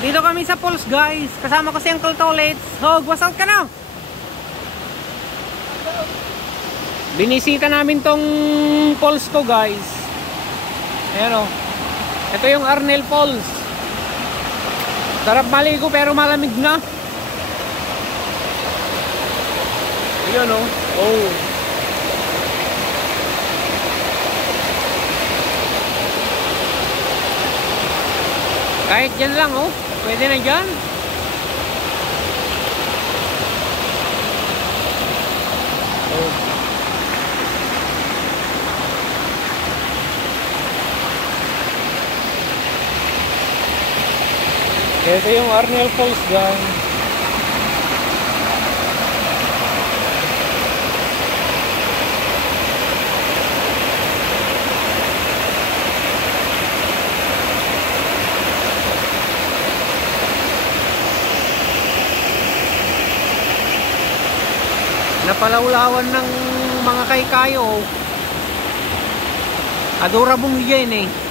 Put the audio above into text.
Dito kami sa Falls, guys. Kasama ko si Uncle Tolets. Hog, what's up ka na? Binisita namin tong falls ko, guys. Ayan o. Ito yung Arnel Falls. Sarap maligo pero malamig na. Ayan o. Oh. Kahit dyan lang oh. Pwede na dyan. Oh. Ito yung Arnel Falls, guys. Napalawlawan ng mga kaykayo. Adorable yan eh.